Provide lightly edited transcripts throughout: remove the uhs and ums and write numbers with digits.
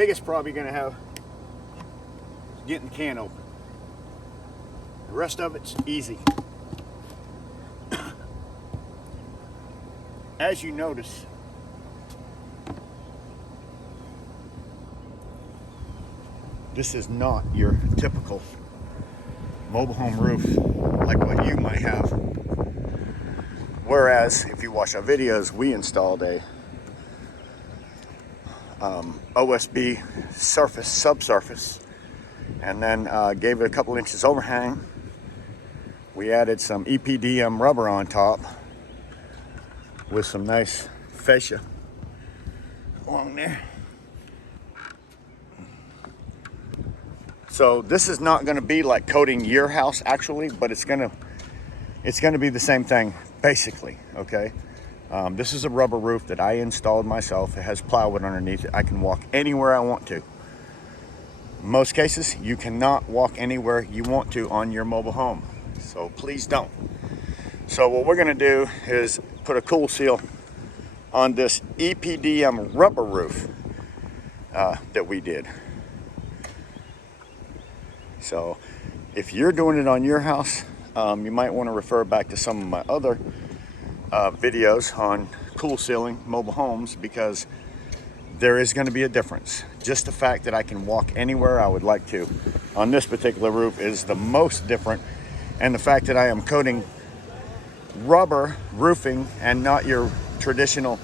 biggest problem you're going to have is getting the can open. The rest of it's easy. As you notice, this is not your typical mobile home roof like what you might have. Whereas, if you watch our videos, we installed a OSB subsurface, and then gave it a couple inches overhang. We added some EPDM rubber on top with some nice fascia along there. So this is not going to be like coating your house actually, but it's going to be the same thing basically. Okay, this is a rubber roof that I installed myself. It has plywood underneath it. I can walk anywhere I want to. In most cases, you cannot walk anywhere you want to on your mobile home, so please don't. So what we're going to do is put a Kool Seal on this EPDM rubber roof that we did. So if you're doing it on your house, you might want to refer back to some of my other videos on Kool Sealing mobile homes, because there is going to be a difference. Just the fact that I can walk anywhere I would like to on this particular roof is the most different, and the fact that I am coating rubber roofing and not your traditional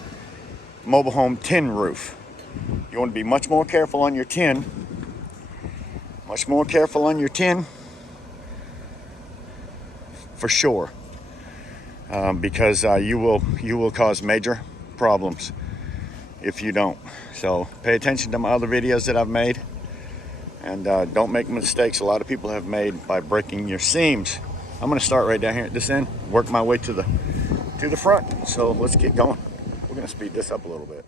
mobile home tin roof. You want to be much more careful on your tin. Much more careful on your tin, for sure, because you will cause major problems if you don't. So pay attention to my other videos that I've made, and don't make mistakes a lot of people have made by breaking your seams. I'm going to start right down here at this end, work my way to the front. So let's get going. We're going to speed this up a little bit.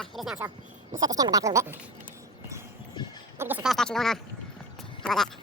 it is now. So let me set this camera back a little bit. Maybe get some fast action going on. How about that?